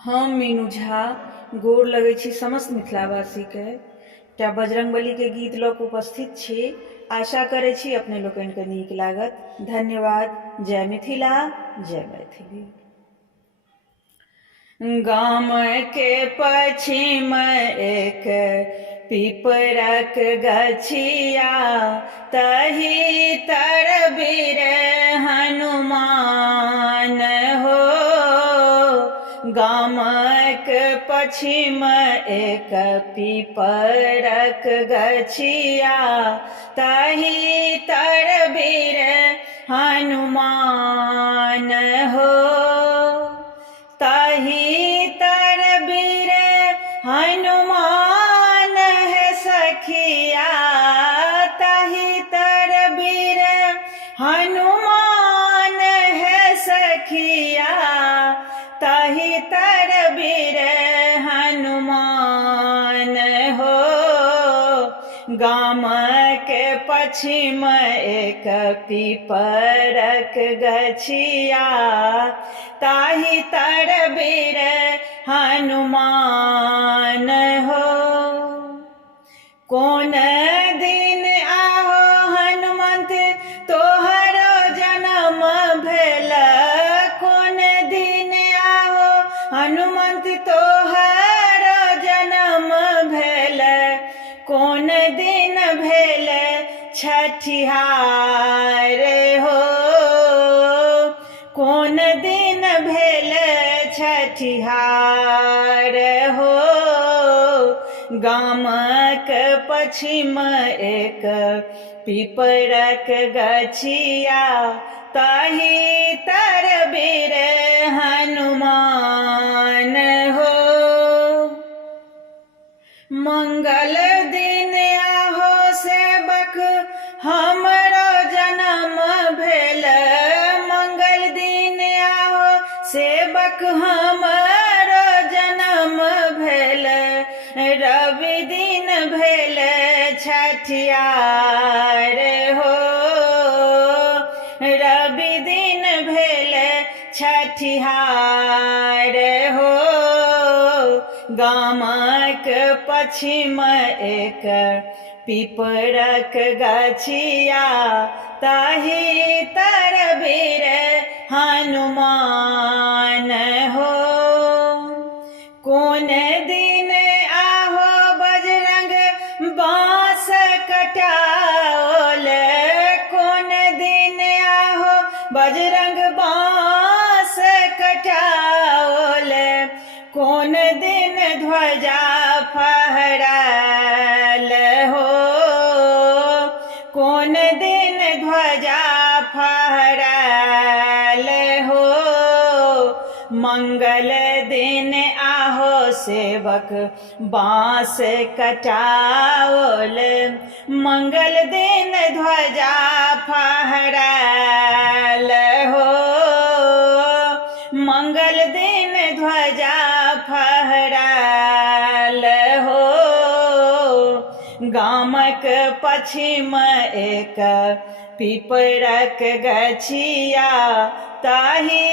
हम मीनू झा गोर लगै छी समस्त मिथिलावासीके एकटा बजरंगबलीके गीत लऽ कऽ उपस्थित छी। आशा करै छी अपने लोकनिके नीक लागत। धन्यवाद। जय मिथिला, जय मैथिली। गाम के पश्चिम एक पीपरक गछिया, तही तर वीर हनुमान हो। गामक पश्चिम एक पीपरक गछिया, तही तर वीर हनुमान हो। तही तर वीर हनुमान है सखिया, तही तर वीर हनुमान है सखिया, तही तर वीर हनुमान हो। गाम के पश्चिम एक पीपरक गछिया, ताही तर वीर हनुमान हो। कौन दिन आहो हनुमंत तोहरो जन्म भेल, कौन दिन आहो हनुमंत तोहरो जन्म भेल, कौन दिन भेल छठिहार हो। कौन दिन भेल छठिहार हो। गामक पश्चिम एक पीपरक गछिया, ताही तर वीर हनुमान हो। मंगल दिन आहो सेवक हमरो जन्म भेल, मंगल दिन आहो सेवक हमरो जन्म भेल, रवि दिन भेल छठियार हो। रवि दिन भेल छठिहार हो। गामक पश्चिम एक पीपरक गछिया, ताही तर वीर हनुमान हो। कौन दिन आहो बजरंग बाँस कटाओल, कौन दिन आहो बजरंग बाँस कटाओल, कौन दिन ध्वजा फहराल हो। कौन दिन ध्वजा फहराल हो। मंगल दिन आहो सेवक बाँस कटाओल, मंगल दिन ध्वजा फहराल हो। मंगल दिन ध्वजा फहराल हो। गामक पश्चिम एक पीपरक गछिया, ताही